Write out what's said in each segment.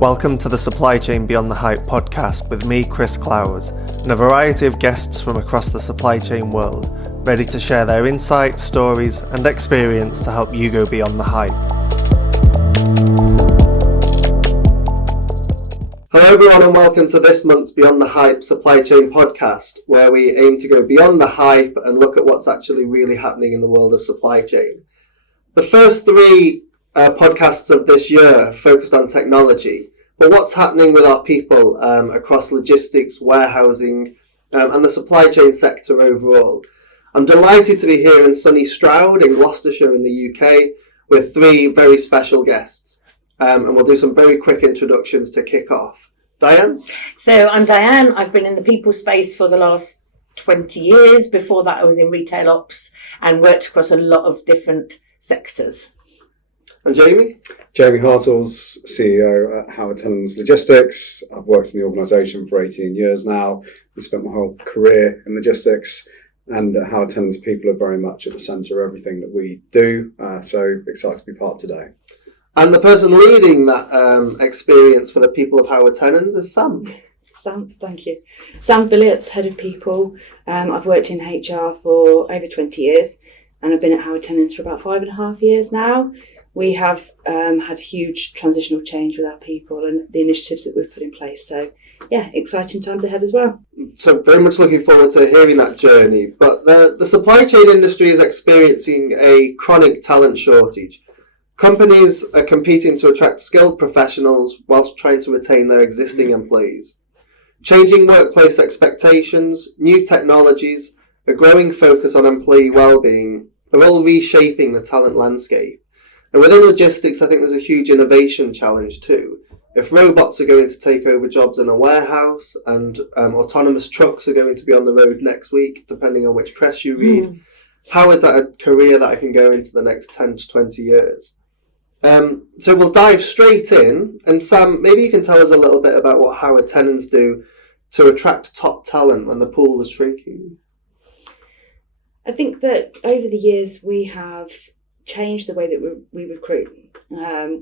Welcome to the Supply Chain Beyond the Hype podcast with me, Chris Clowes, and a variety of guests from across the supply chain world, ready to share their insights, stories, and experience to help you go beyond the hype. Hello everyone and welcome to this month's Beyond the Hype Supply Chain podcast, where we aim to go beyond the hype and look at what's actually really happening in the world of supply chain. The first three podcasts of this year focused on technology, but what's happening with our people across logistics, warehousing, and the supply chain sector overall. I'm delighted to be here in sunny Stroud in Gloucestershire in the UK with three very special guests, and we'll do some very quick introductions to kick off. Diane? So I'm Diane. I've been in the people space for the last 20 years. Before that I was in retail ops and worked across a lot of different sectors. And Jamie? Jamie Hartles, CEO at Howard Tenens Logistics. I've worked in the organisation for 18 years now. I spent my whole career in logistics, and at Howard Tenens people are very much at the centre of everything that we do. So excited to be part of today. And the person leading that experience for the people of Howard Tenens is Sam. Sam, thank you. Sam Phillips, Head of People. I've worked in HR for over 20 years, and I've been at Howard Tenens for about 5.5 years now. We have had huge transitional change with our people and the initiatives that we've put in place. So, yeah, exciting times ahead as well. So very much looking forward to hearing that journey. But the supply chain industry is experiencing a chronic talent shortage. Companies are competing to attract skilled professionals whilst trying to retain their existing employees. Changing workplace expectations, new technologies, a growing focus on employee well-being are all reshaping the talent landscape. And within logistics, I think there's a huge innovation challenge too. If robots are going to take over jobs in a warehouse and autonomous trucks are going to be on the road next week, depending on which press you read, how is that a career that I can go into the next 10 to 20 years? So we'll dive straight in. And Sam, maybe you can tell us a little bit about what Howard Tenens do to attract top talent when the pool is shrinking. I think that over the years we have changed the way that we recruit.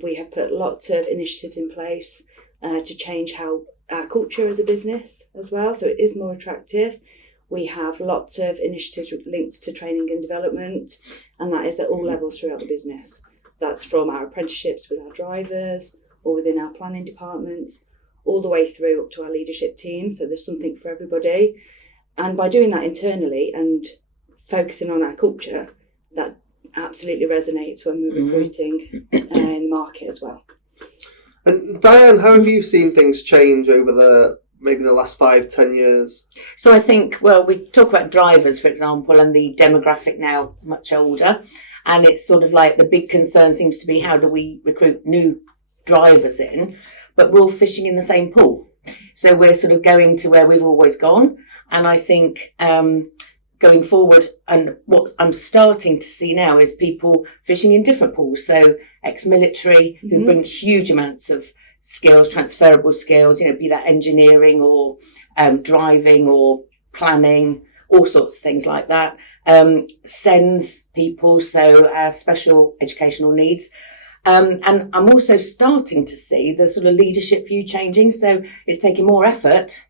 We have put lots of initiatives in place to change how our culture as a business as well, so it is more attractive. We have lots of initiatives linked to training and development, and that is at all levels throughout the business. That's from our apprenticeships with our drivers or within our planning departments, all the way through up to our leadership team, so there's something for everybody. And by doing that internally and focusing on our culture, that absolutely resonates when we're recruiting in the market as well. And Diane, how have you seen things change over maybe the last 5-10 years? So I think, well, we talk about drivers, for example, and the demographic now much older. And it's sort of like the big concern seems to be how do we recruit new drivers in, but we're all fishing in the same pool. So we're sort of going to where we've always gone. And I think going forward, and what I'm starting to see now is people fishing in different pools. So ex-military who bring huge amounts of skills, transferable skills, be that engineering or driving or planning, all sorts of things like that. SENS people, so special educational needs. And I'm also starting to see the sort of leadership view changing. So it's taking more effort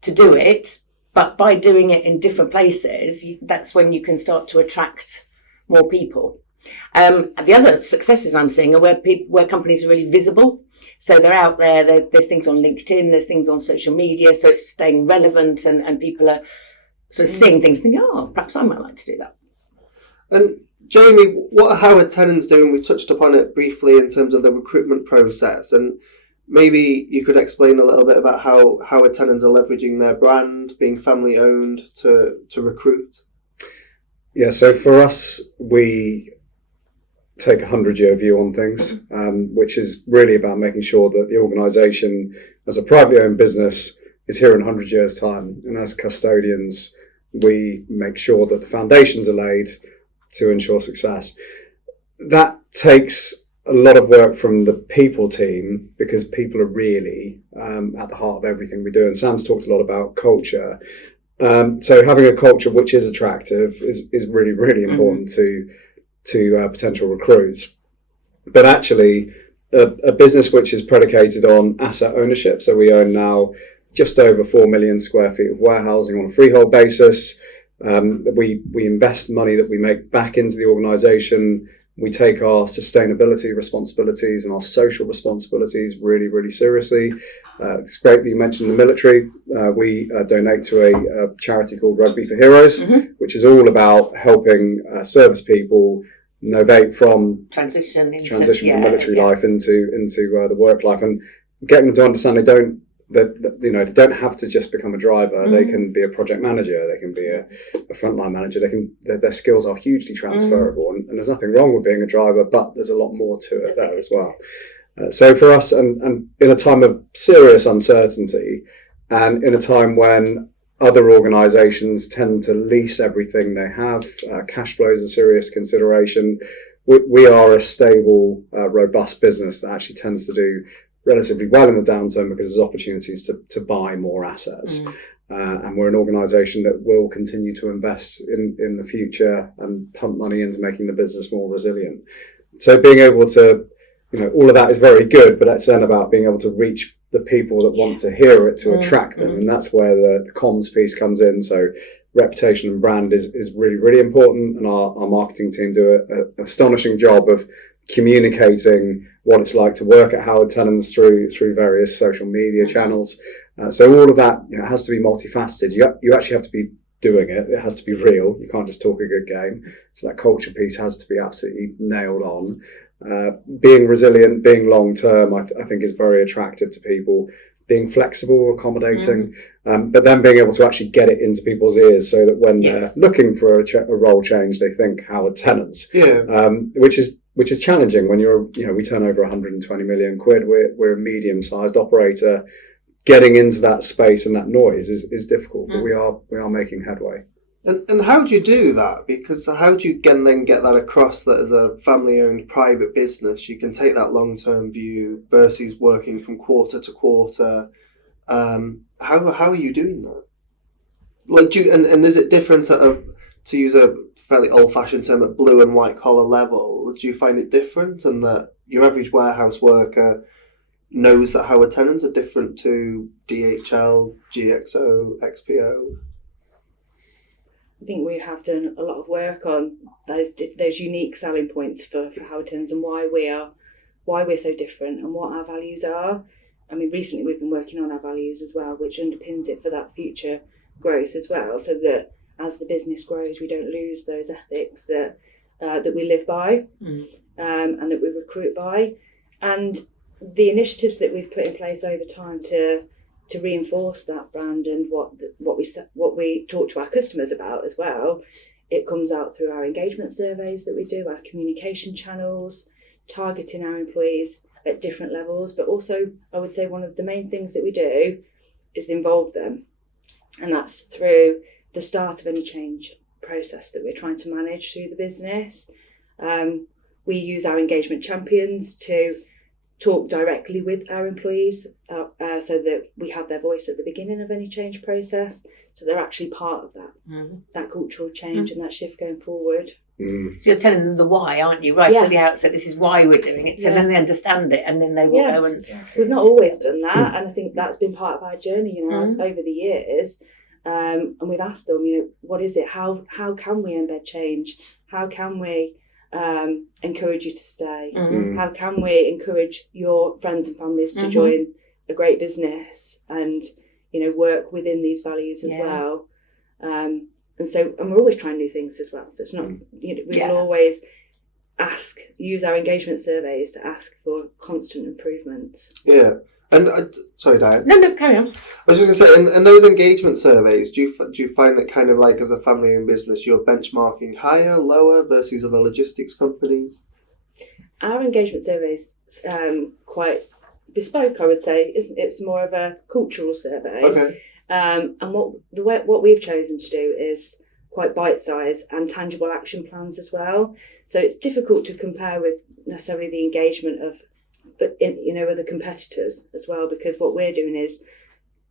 to do it, but by doing it in different places, that's when you can start to attract more people. The other successes I'm seeing are where companies are really visible. So they're out there, there's things on LinkedIn, there's things on social media, so it's staying relevant and people are sort of seeing things and thinking, oh, perhaps I might like to do that. And Jamie, what are Howard Tenens doing? We touched upon it briefly in terms of the recruitment process, and maybe you could explain a little bit about how Howard Tenens are leveraging their brand, being family owned, to recruit. Yeah, so for us, we take a 100-year view on things, which is really about making sure that the organisation, as a privately owned business, is here in 100 years' time. And as custodians, we make sure that the foundations are laid to ensure success. That takes a lot of work from the people team, because people are really at the heart of everything we do. And Sam's talked a lot about culture. So having a culture which is attractive is really, really important to potential recruits. But actually, a business which is predicated on asset ownership. So we own now just over 4 million square feet of warehousing on a freehold basis. We invest money that we make back into the organisation. We take our sustainability responsibilities and our social responsibilities really, really seriously. It's great that you mentioned the military. We donate to a charity called Rugby for Heroes, which is all about helping service people novate from transition from military life into the work life, and getting them to understand they don't have to just become a driver. They can be a project manager, they can be a frontline manager, their skills are hugely transferable, and there's nothing wrong with being a driver, but there's a lot more to it there as well. So for us, and in a time of serious uncertainty, and in a time when other organisations tend to lease everything they have, cash flow is a serious consideration. We are a stable, robust business that actually tends to do relatively well in the downturn because there's opportunities to buy more assets. And we're an organisation that will continue to invest in the future and pump money into making the business more resilient. So being able to, all of that is very good, but it's then about being able to reach the people that want to hear it, to attract them. And that's where the comms piece comes in. So reputation and brand is really, really important. And our marketing team do an astonishing job of communicating what it's like to work at Howard Tenens through various social media channels. So all of that has to be multifaceted. You actually have to be doing it. It has to be real. You can't just talk a good game. So that culture piece has to be absolutely nailed on. Being resilient, being long term, I think is very attractive to people. Being flexible, accommodating, but then being able to actually get it into people's ears so that when they're looking for a role change, they think Howard Tenens. Which is challenging when we turn over 120 million quid. We're a medium-sized operator. Getting into that space and that noise is difficult, but we are making headway. And how do you do that? Because how do you then get that across that as a family-owned private business, you can take that long-term view versus working from quarter to quarter? How are you doing that? Like, and is it different to use a fairly old-fashioned term at blue and white collar level? Do you find it different, and that your average warehouse worker knows that Howard Tenens are different to DHL, GXO, XPO? I think we have done a lot of work on those unique selling points for Howard Tenens and why we're so different and what our values are. I mean, recently we've been working on our values as well, which underpins it for that future growth as well, so that as the business grows, we don't lose those ethics that we live by, and that we recruit by, and the initiatives that we've put in place over time to reinforce that brand and what we talk to our customers about as well. It comes out through our engagement surveys that we do, our communication channels, targeting our employees at different levels, but also I would say one of the main things that we do is involve them, and that's through the start of any change process that we're trying to manage through the business. We use our engagement champions to talk directly with our employees so that we have their voice at the beginning of any change process, so they're actually part of that cultural change and that shift going forward. So you're telling them the why, aren't you? Right at the outset, this is why we're doing it, so then they understand it, and then they will go and... We've not always done that, and I think that's been part of our journey, over the years. And we've asked them, what is it? How can we embed change? How can we encourage you to stay? How can we encourage your friends and families to join a great business and work within these values as well? And we're always trying new things as well. So it's not we will always use our engagement surveys to ask for constant improvements. Yeah. And sorry, Diane. No, carry on. I was just going to say, in those engagement surveys, do you find that kind of like as a family-owned business, you're benchmarking higher, lower versus other logistics companies? Our engagement surveys quite bespoke, I would say. It's more of a cultural survey. Okay. And what we've chosen to do is quite bite-sized and tangible action plans as well. So it's difficult to compare with necessarily the engagement of other competitors as well, because what we're doing is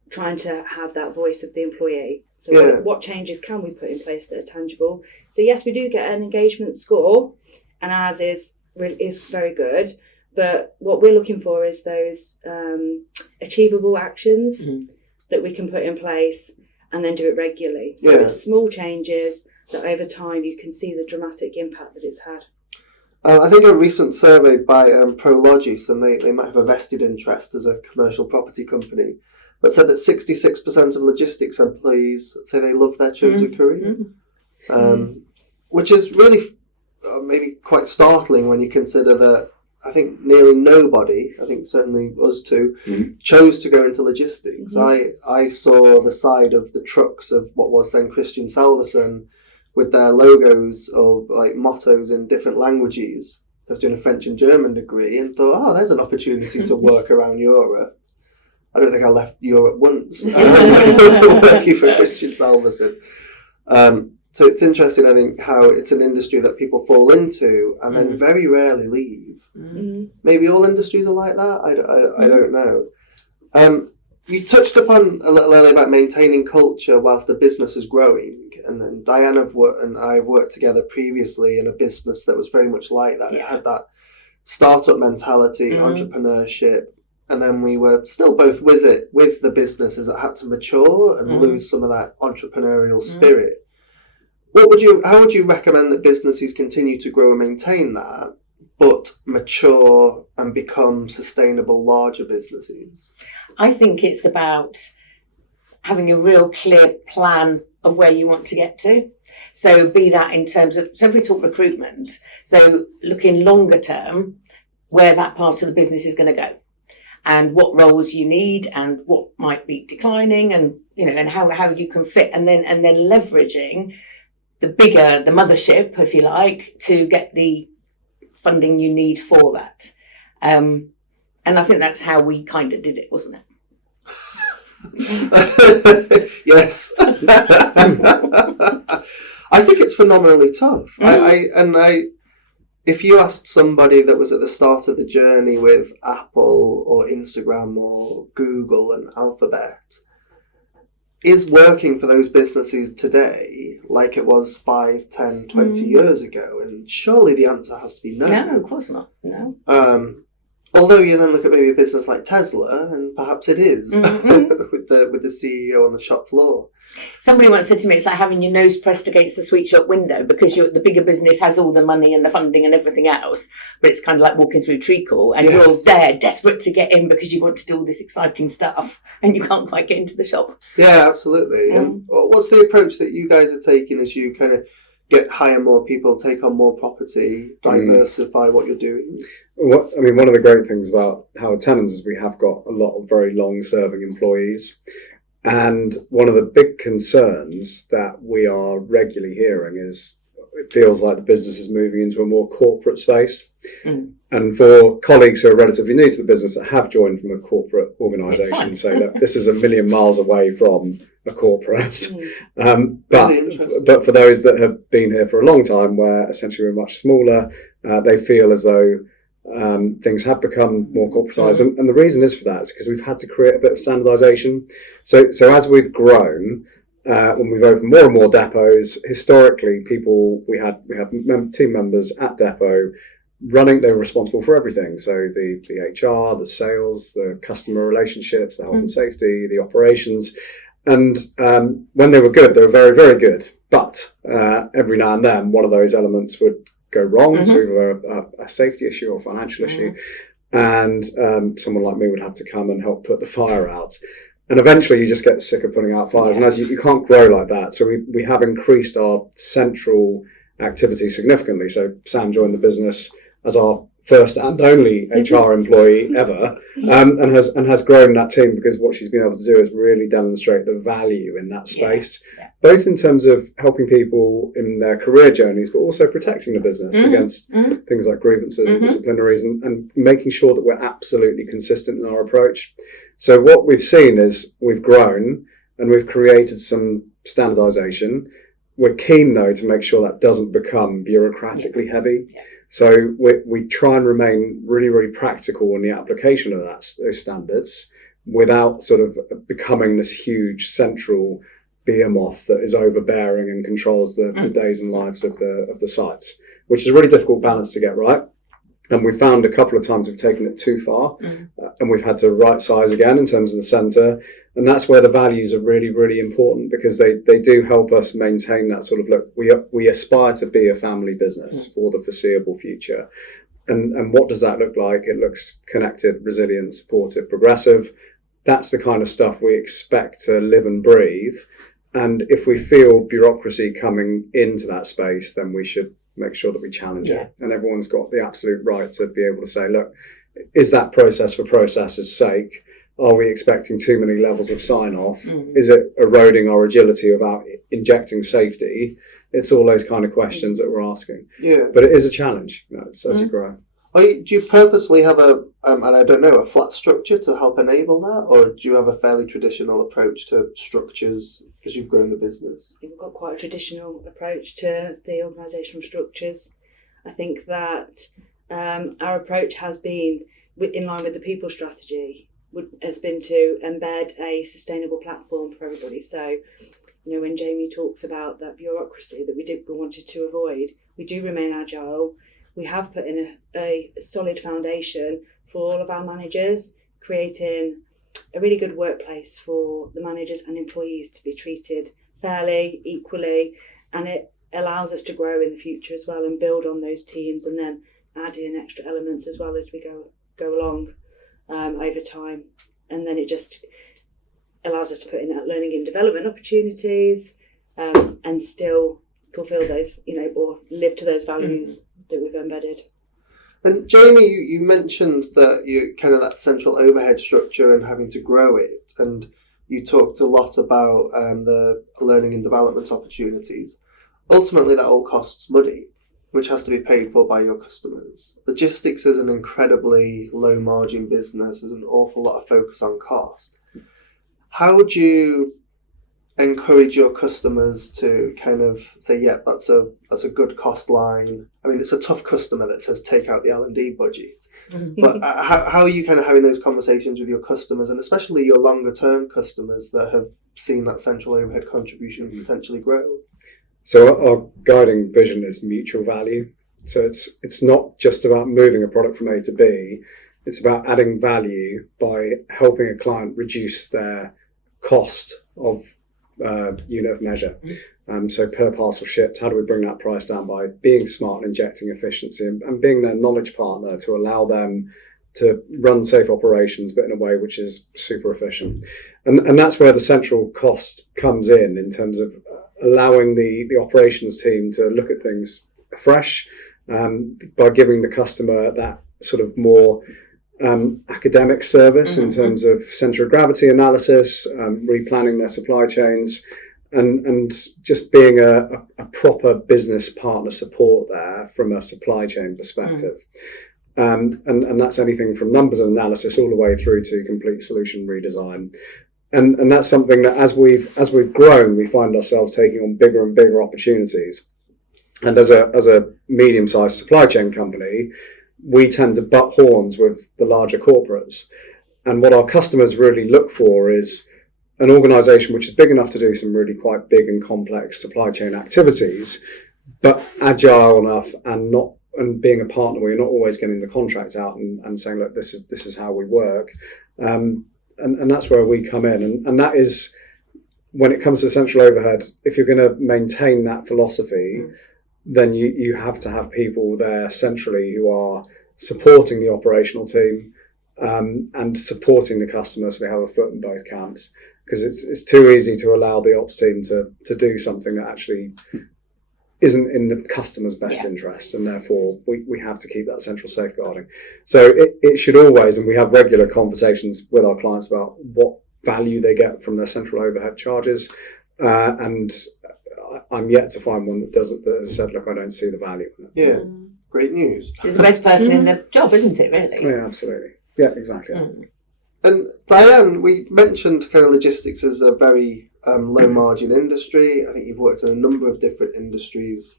trying to have that voice of the employee. So what changes can we put in place that are tangible? So yes, we do get an engagement score, and ours is very good, But what we're looking for is those achievable actions that we can put in place and then do it regularly. So it's small changes that over time you can see the dramatic impact that it's had. I think a recent survey by Prologis, and they might have a vested interest as a commercial property company, but said that 66% of logistics employees say they love their chosen career, which is really maybe quite startling when you consider that I think nearly nobody, I think certainly us two, chose to go into logistics. I saw the side of the trucks of what was then Christian Salvesen with their logos or like mottos in different languages. I was doing a French and German degree and thought, oh, there's an opportunity to work around Europe. I don't think I left Europe once working for Christian Salvesen. So it's interesting, I think, how it's an industry that people fall into and then very rarely leave. Maybe all industries are like that. I don't know. You touched upon a little earlier about maintaining culture whilst the business is growing. And then Diane and I have worked together previously in a business that was very much like that. It had that startup mentality, entrepreneurship. And then we were still both with the business as it had to mature and lose some of that entrepreneurial spirit. How would you recommend that businesses continue to grow and maintain that, but mature and become sustainable larger businesses? I think it's about having a real clear plan of where you want to get to. So be that in terms of, so if we talk recruitment, so looking longer term, where that part of the business is going to go and what roles you need and what might be declining and, and how you can fit and then leveraging the mothership, if you like, to get the funding you need for that. And I think that's how we kind of did it, wasn't it? Yes. I think it's phenomenally tough. If you asked somebody that was at the start of the journey with Apple or Instagram or Google and Alphabet, is working for those businesses today like it was 5, 10, 20 years ago? And surely the answer has to be no. No, of course not. No. Although you then look at maybe a business like Tesla, and perhaps it is with the CEO on the shop floor. Somebody once said to me, it's like having your nose pressed against the sweet shop window because the bigger business has all the money and the funding and everything else, but it's kind of like walking through treacle and you're there desperate to get in because you want to do all this exciting stuff and you can't quite get into the shop. Yeah, absolutely. And what's the approach that you guys are taking as you kind of hire more people, take on more property, diversify what you're doing? One of the great things about Howard Tenens is we have got a lot of very long-serving employees. And one of the big concerns that we are regularly hearing is it feels like the business is moving into a more corporate space. And for colleagues who are relatively new to the business that have joined from a corporate organisation, say that this is a million miles away from a corporate. But for those that have been here for a long time, where essentially we're much smaller, they feel as though things have become more corporatised. And the reason is for that is because we've had to create a bit of standardisation. So as we've grown, when we've opened more and more depots, historically we had team members at depot running, they were responsible for everything. So the HR, the sales, the customer relationships, the health and safety, the operations. And when they were good, they were very, very good. But every now and then, one of those elements would go wrong, so either a safety issue or financial issue. And someone like me would have to come and help put the fire out. And eventually you just get sick of putting out fires. And as you can't grow like that. So we have increased our central activity significantly. So Sam joined the business as our first and only HR employee ever, and has grown that team because what she's been able to do is really demonstrate the value in that space, both in terms of helping people in their career journeys, but also protecting the business against things like grievances and disciplinaries, and making sure that we're absolutely consistent in our approach. So what we've seen is we've grown and we've created some standardization. We're keen, though, to make sure that doesn't become bureaucratically heavy. So we try and remain really, really practical in the application of those standards without sort of becoming this huge central behemoth that is overbearing and controls the days and lives of the sites, which is a really difficult balance to get right. And we found a couple of times we've taken it too far, and we've had to right size again in terms of the centre. And that's where the values are really, really important, because they do help us maintain that sort of, look, we aspire to be a family business for the foreseeable future. And what does that look like? It looks connected, resilient, supportive, progressive. That's the kind of stuff we expect to live and breathe. And if we feel bureaucracy coming into that space, then we should make sure that we challenge it. And everyone's got the absolute right to be able to say, look, is that process for process's sake? Are we expecting too many levels of sign-off? Is it eroding our agility without injecting safety? It's all those kind of questions that we're asking. Yeah. But it is a challenge, as you grow. Do you purposely have a flat structure to help enable that? Or do you have a fairly traditional approach to structures as you've grown the business? We've got quite a traditional approach to the organisational structures. I think that our approach has been in line with the people strategy, has been to embed a sustainable platform for everybody. So, when Jamie talks about that bureaucracy that we wanted to avoid, we do remain agile. We have put in a solid foundation for all of our managers, creating a really good workplace for the managers and employees to be treated fairly, equally, and it allows us to grow in the future as well and build on those teams, and then add in extra elements as well as we go along over time. And then it just allows us to put in that learning and development opportunities, and still fulfil those, or live to those values that we've embedded. And Jamie, you mentioned that you kind of that central overhead structure and having to grow it, and you talked a lot about the learning and development opportunities. Ultimately, that all costs money, which has to be paid for by your customers. Logistics is an incredibly low margin business. There's an awful lot of focus on cost. How would you encourage your customers to kind of say, yeah, that's a good cost line? I mean, it's a tough customer that says take out the L&D budget. But how are you kind of having those conversations with your customers, and especially your longer term customers that have seen that central overhead contribution potentially grow? So our guiding vision is mutual value. So it's not just about moving a product from A to B. It's about adding value by helping a client reduce their cost of unit of measure. So per parcel shipped, how do we bring that price down by being smart and injecting efficiency and being their knowledge partner to allow them to run safe operations, but in a way which is super efficient. And that's where the central cost comes in terms of allowing the operations team to look at things fresh, by giving the customer that sort of more academic service in terms of centre of gravity analysis, replanning their supply chains, and just being a proper business partner support there from a supply chain perspective. And that's anything from numbers and analysis all the way through to complete solution redesign. And that's something that as we've grown, we find ourselves taking on bigger and bigger opportunities. And as a medium-sized supply chain company, we tend to butt horns with the larger corporates. And what our customers really look for is an organisation which is big enough to do some really quite big and complex supply chain activities, but agile enough and being a partner where you're not always getting the contract out and saying, look, this is how we work. And that's where we come in. And that is, when it comes to central overhead, if you're going to maintain that philosophy, then you have to have people there centrally who are supporting the operational team and supporting the customer so they have a foot in both camps. Because it's too easy to allow the ops team to do something that actually isn't in the customer's best interest, and therefore we have to keep that central safeguarding. So it should always, and we have regular conversations with our clients about what value they get from their central overhead charges, and I'm yet to find one that has said, look, I don't see the value in it. Yeah, great news. He's the best person in the job, isn't it, really? Yeah, absolutely. Yeah, exactly. And Diane, we mentioned kind of logistics as a very low margin industry. I think you've worked in a number of different industries.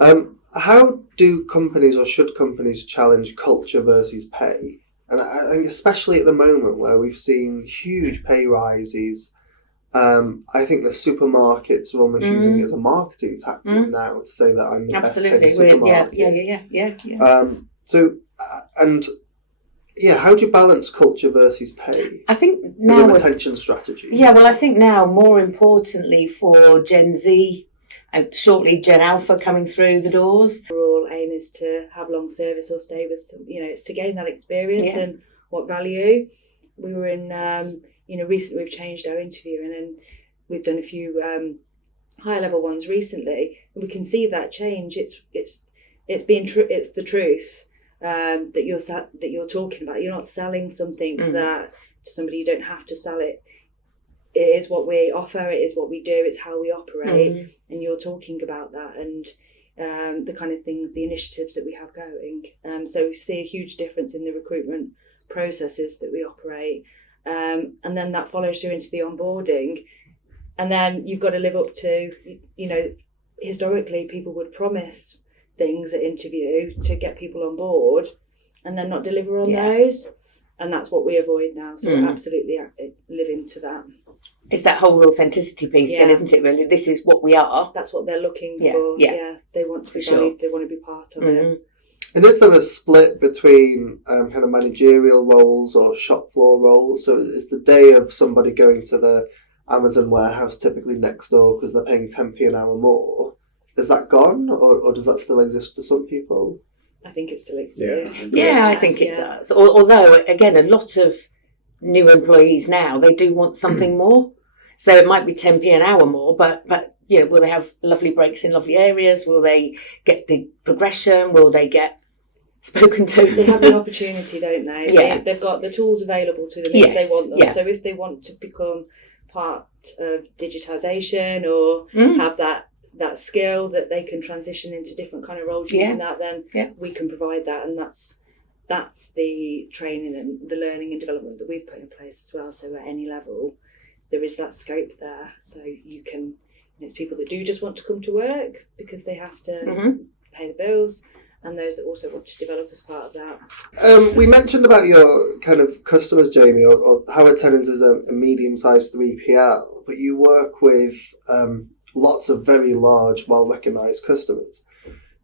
How do companies, or should companies, challenge culture versus pay? And I think especially at the moment where we've seen huge pay rises, I think the supermarkets are almost using it as a marketing tactic now to say that I'm the best paid supermarket. Yeah. So, and yeah, how do you balance culture versus pay? I think As a now, retention strategy. yeah, well, I think now more importantly for Gen Z and shortly Gen Alpha coming through the doors. Overall aim is to have long service or stay with some, it's to gain that experience and what value. We were in, recently we've changed our interviewing and we've done a few higher level ones recently, and we can see that change. It's the truth that you're talking about. You're not selling something that to somebody. You don't have to sell it. It is what we offer. It is what we do. It's how we operate, and you're talking about that and the kind of things, the initiatives that we have going. So we see a huge difference in the recruitment processes that we operate, and then that follows through into the onboarding. And then you've got to live up to, historically people would promise things at interview to get people on board and then not deliver on those. And that's what we avoid now. So we're absolutely living to that. It's that whole authenticity piece then, isn't it, really? This is what we are. That's what they're looking for. Yeah. They want to be valued. They want to be part of it. And is there a split between kind of managerial roles or shop floor roles? So is the day of somebody going to the Amazon warehouse typically next door because they're paying 10p an hour more? Is that gone, or does that still exist for some people? I think it still exists. Yeah, I think it does. Although, again, a lot of new employees now, they do want something more. So it might be 10p an hour more, but will they have lovely breaks in lovely areas? Will they get the progression? Will they get spoken to? They have the opportunity, don't they? Yeah. They've got the tools available to them if they want them. Yeah. So if they want to become part of digitisation or have that skill that they can transition into different kind of roles using that, then we can provide that, and that's the training and the learning and development that we've put in place as well. So at any level there is that scope there, so you can, it's people that do just want to come to work because they have to pay the bills, and those that also want to develop as part of that. We mentioned about your kind of customers, Jamie, or Howard Tenens is a medium-sized 3PL, but you work with lots of very large, well-recognised customers.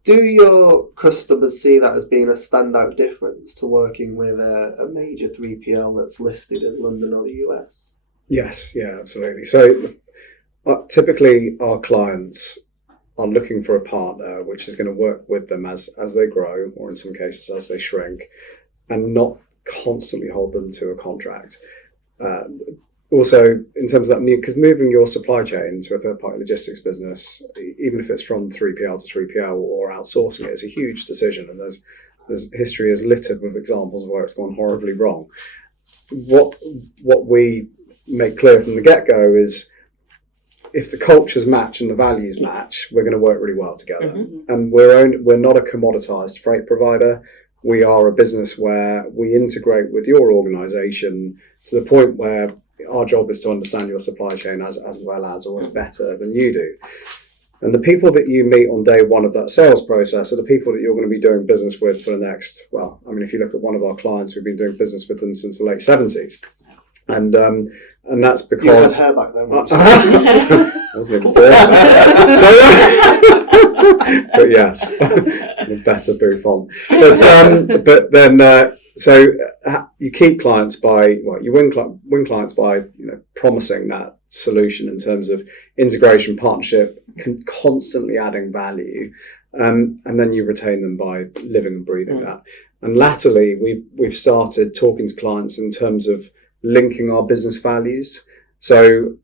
Do your customers see that as being a standout difference to working with a major 3PL that's listed in London or the US? Yes, yeah, absolutely. So typically our clients are looking for a partner which is going to work with them as they grow, or in some cases as they shrink, and not constantly hold them to a contract. Also, in terms of that, because moving your supply chain to a third-party logistics business, even if it's from 3PL to 3PL or outsourcing it, it's a huge decision, and there's history is littered with examples of where it's gone horribly wrong. What we make clear from the get-go is, if the cultures match and the values match, we're going to work really well together. And we're not a commoditized freight provider. We are a business where we integrate with your organisation to the point where our job is to understand your supply chain as well as, or as better than you do. And the people that you meet on day one of that sales process are the people that you're going to be doing business with for the next, if you look at one of our clients, we've been doing business with them since the late 70s. And that's because you had hair back then. I wasn't even born. But yes, I'm a better bouffon. But then, so you keep clients by, you win clients by promising that solution in terms of integration, partnership, constantly adding value, and then you retain them by living and breathing that. And latterly, we've started talking to clients in terms of linking our business values. So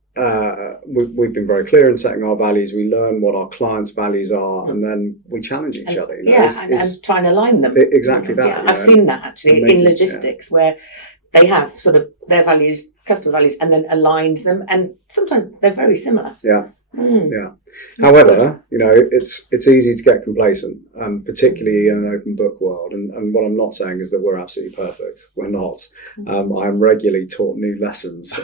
we've been very clear in setting our values. We learn what our clients' values are, and then we challenge each other. And try and align them. Exactly that. Yeah, I've seen that actually in logistics, where they have sort of their values, customer values, and then aligned them, and sometimes they're very similar. Yeah. However, it's easy to get complacent, particularly in an open book world. And what I'm not saying is that we're absolutely perfect. We're not. I'm regularly taught new lessons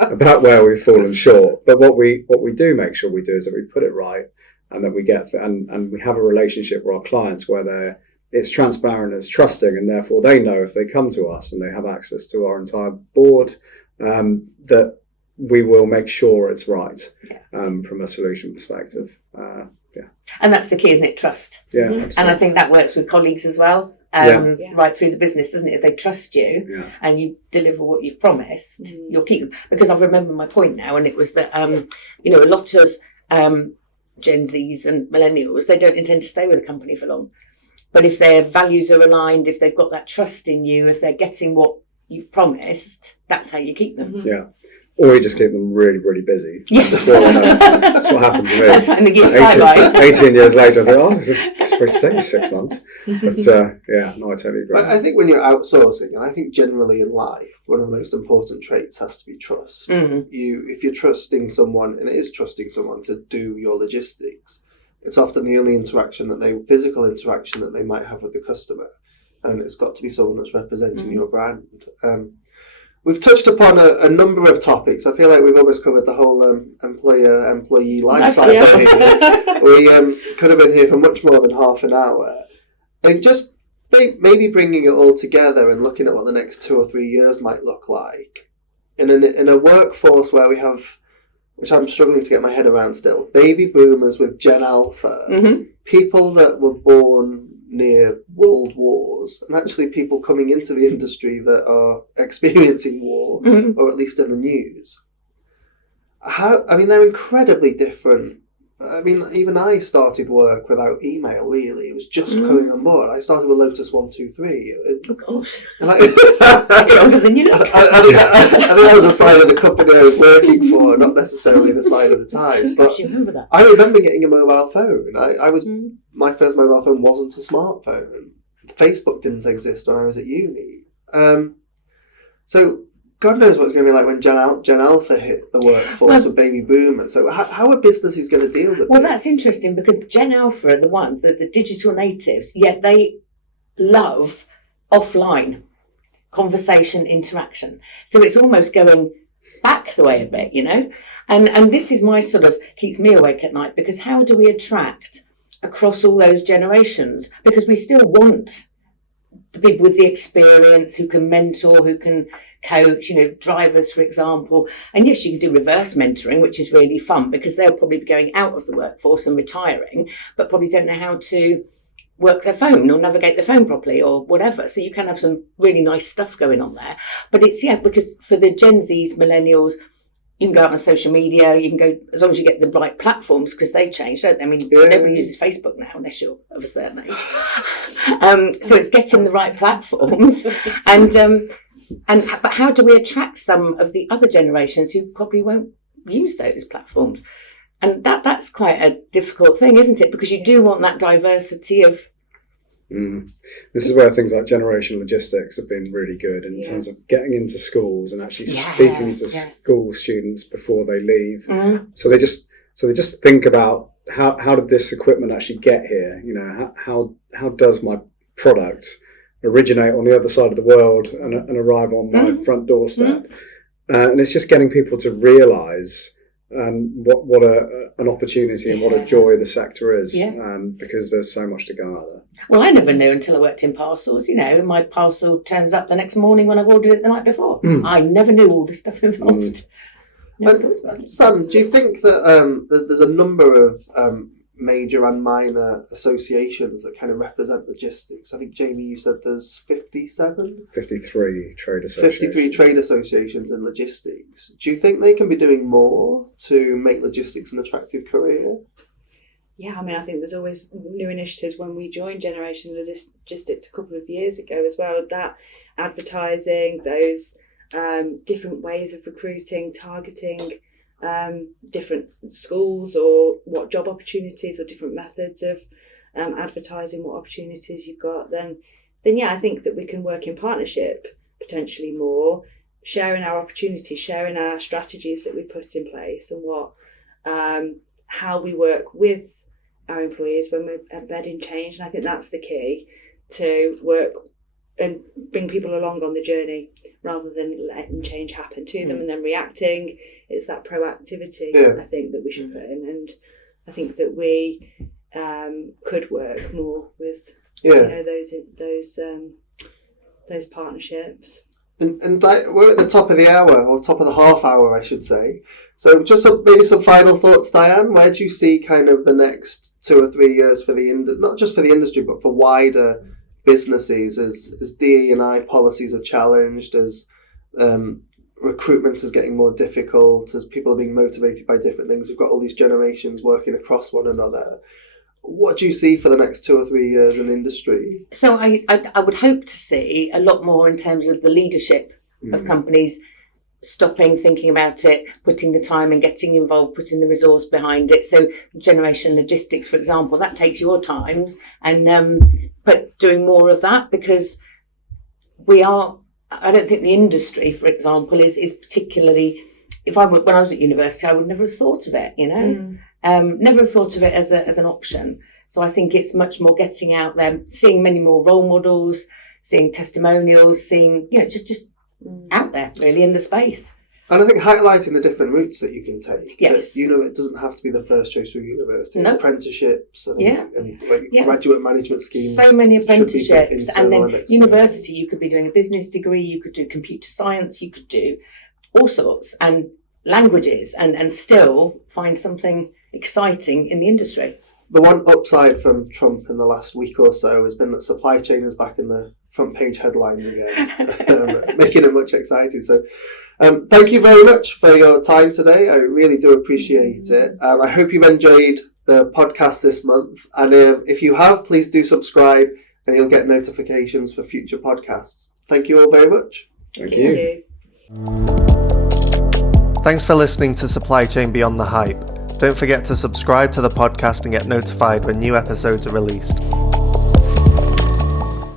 about where we've fallen short. But what we do make sure we do is that we put it right, and that we get and we have a relationship with our clients where it's transparent, it's trusting, and therefore they know if they come to us and they have access to our entire board, that we will make sure it's right from a solution perspective. And that's the key, isn't it? Trust. Yeah, And I absolutely. think that works with colleagues as well, Yeah. right through the business, doesn't it? If they trust you Yeah. and you deliver what you've promised, you'll keep them. Because I remember my point now, and it was that, you know, a lot of Gen Zs and millennials, they don't intend to stay with a company for long. But if their values are aligned, if they've got that trust in you, if they're getting what you've promised, that's how you keep them. Yeah. Or you just keep them really, really busy. Yes. That's what happened to me. That's right, in the gears fly by. 18 years later, I thought, oh, it's supposed to stay 6 months. But yeah, no, I totally agree. I think when you're outsourcing, and I think generally in life, one of the most important traits has to be trust. If you're trusting someone, and it is trusting someone to do your logistics, it's often the only physical interaction that they might have with the customer, and it's got to be someone that's representing your brand. We've touched upon a number of topics. I feel like we've almost covered the whole employer-employee life cycle here. We could have been here for much more than half an hour. And just maybe bringing it all together and looking at what the next 2 or 3 years might look like. In a workforce where we have, which I'm struggling to get my head around still, baby boomers with Gen Alpha, people that were born near world wars, and actually people coming into the industry that are experiencing war, or at least in the news. They're incredibly different. I mean, even I started work without email, really. It was just coming on board. I started with Lotus 123. Oh, gosh. And You're older than you look. I think that was a sign of the company I was working for, not necessarily the sign of the Times. But I remember that. I remember getting a mobile phone. My first mobile phone wasn't a smartphone. Facebook didn't exist when I was at uni. So God knows what it's going to be like when Gen Alpha hit the workforce with baby boomers. So how are businesses going to deal with Well, this? that's interesting because Gen Alpha are the ones, the digital natives, yet they love offline conversation interaction. So it's almost going back the way a bit, you know? And this is my sort of keeps me awake at night, because how do we attract across all those generations? Because we still want the people with the experience who can mentor, who can coach, you know, drivers, for example. And yes, you can do reverse mentoring, which is really fun because they'll probably be going out of the workforce and retiring, but probably don't know how to work their phone or navigate their phone properly or whatever. So you can have some really nice stuff going on there. But it's, because for the Gen Zs, millennials, you can go out on social media, you can go, as long as you get the right platforms, because they change, don't they? I mean, nobody uses Facebook now unless you're of a certain age. So it's getting the right platforms. But how do we attract some of the other generations who probably won't use those platforms? And that's quite a difficult thing, isn't it? Because you do want that diversity of... This is where things like generation logistics have been really good in terms of getting into schools and actually speaking to school students before they leave. So they just think about how did this equipment actually get here? You know, how does my product originate on the other side of the world and arrive on my front doorstep? And it's just getting people to realise what an opportunity and what a joy the sector is, because there's so much to go out there. Well, I never knew until I worked in parcels. You know, my parcel turns up the next morning when I've ordered it the night before. I never knew all the stuff involved. Sam, do you think that there's a number of major and minor associations that kind of represent logistics? I think, Jamie, you said there's 53 trade associations. 53 trade associations in logistics. Do you think they can be doing more to make logistics an attractive career? Yeah, I mean, I think there's always new initiatives. When we joined Generation Logistics a couple of years ago as well, that advertising, those different ways of recruiting, targeting different schools or what job opportunities or different methods of advertising what opportunities you've got, then yeah, I think that we can work in partnership potentially more, sharing our opportunities, sharing our strategies that we put in place, and what how we work with our employees when we're embedding change. And I think that's the key, to work and bring people along on the journey rather than letting change happen to them and then reacting. It's that proactivity, I think, that we should put in, and I think that we could work more with those partnerships. And we're at the top of the hour, or top of the half hour, I should say. So just maybe some final thoughts, Diane. Where do you see kind of the next 2 or 3 years for not just for the industry, but for wider businesses, as DE&I policies are challenged, as recruitment is getting more difficult, as people are being motivated by different things. We've got all these generations working across one another. What do you see for the next 2 or 3 years in industry? So I would hope to see a lot more in terms of the leadership of companies stopping, thinking about it, putting the time and getting involved, putting the resource behind it. So generation logistics, for example, that takes your time, and but doing more of that, because I don't think the industry, for example, is particularly. When I was at university, I would never have thought of it. Never have thought of it as an option. So I think it's much more getting out there, seeing many more role models, seeing testimonials, seeing just out there really in the space. And I think highlighting the different routes that you can take. Yes. It doesn't have to be the first choice through university. No. Apprenticeships and graduate management schemes. So many apprenticeships, and then university, you could be doing a business degree, you could do computer science, you could do all sorts, and languages, and still find something exciting in the industry. The one upside from Trump in the last week or so has been that supply chain is back in the front page headlines again, making it much exciting. So thank you very much for your time today. I really do appreciate it. I hope you've enjoyed the podcast this month. And if you have, please do subscribe and you'll get notifications for future podcasts. Thank you all very much. Thank you. Thanks for listening to Supply Chain Beyond the Hype. Don't forget to subscribe to the podcast and get notified when new episodes are released.